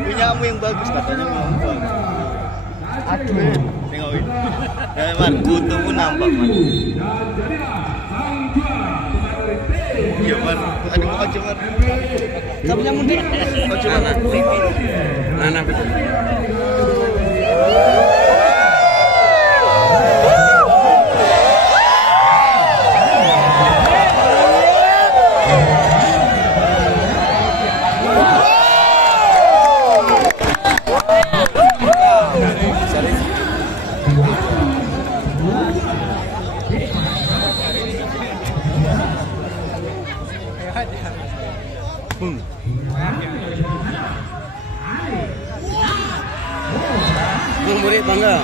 Punyamu yang bagus katanya mau bagus. Aduh, tengok ini. Ya, Man, kutu pun nampak, Man. Iya, Man. Aduh, mau aja, Man. Kamunya mundur. Ojo, Man. Nana, betul. Murid bangga.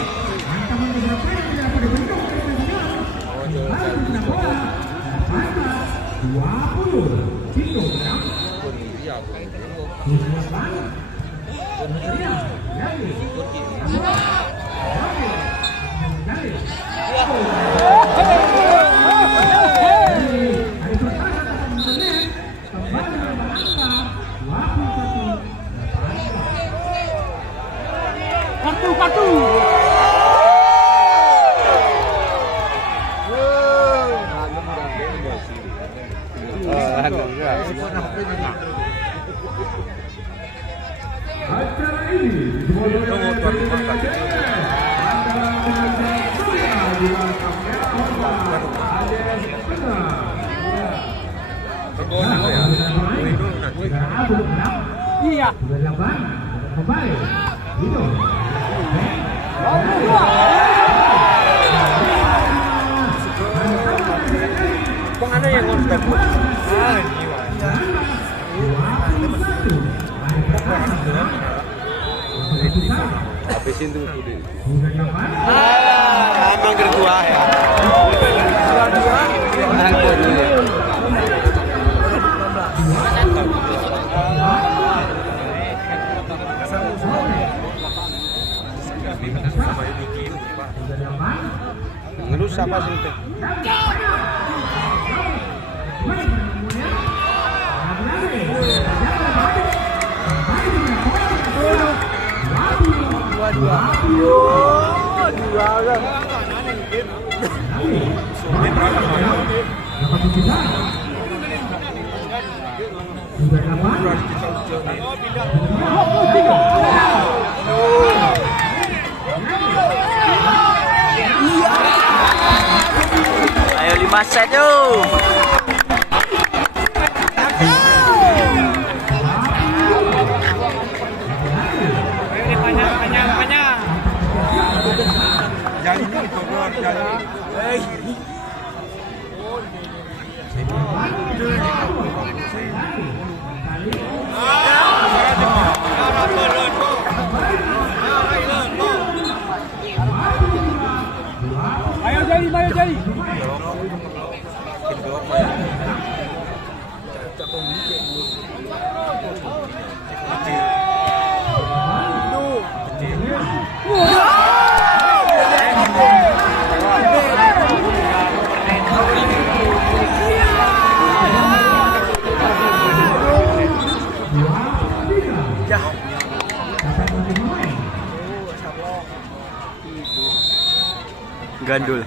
Kartu. Acara ini iya. Kembali. Itu. Pengen yang ngontek. Habis itu Emang kedua ya. ngelus apa sih itu? Ayo 5 set yuk. Ayo jadi. Gandul.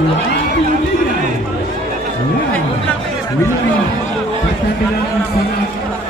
23. Pertandingan sangat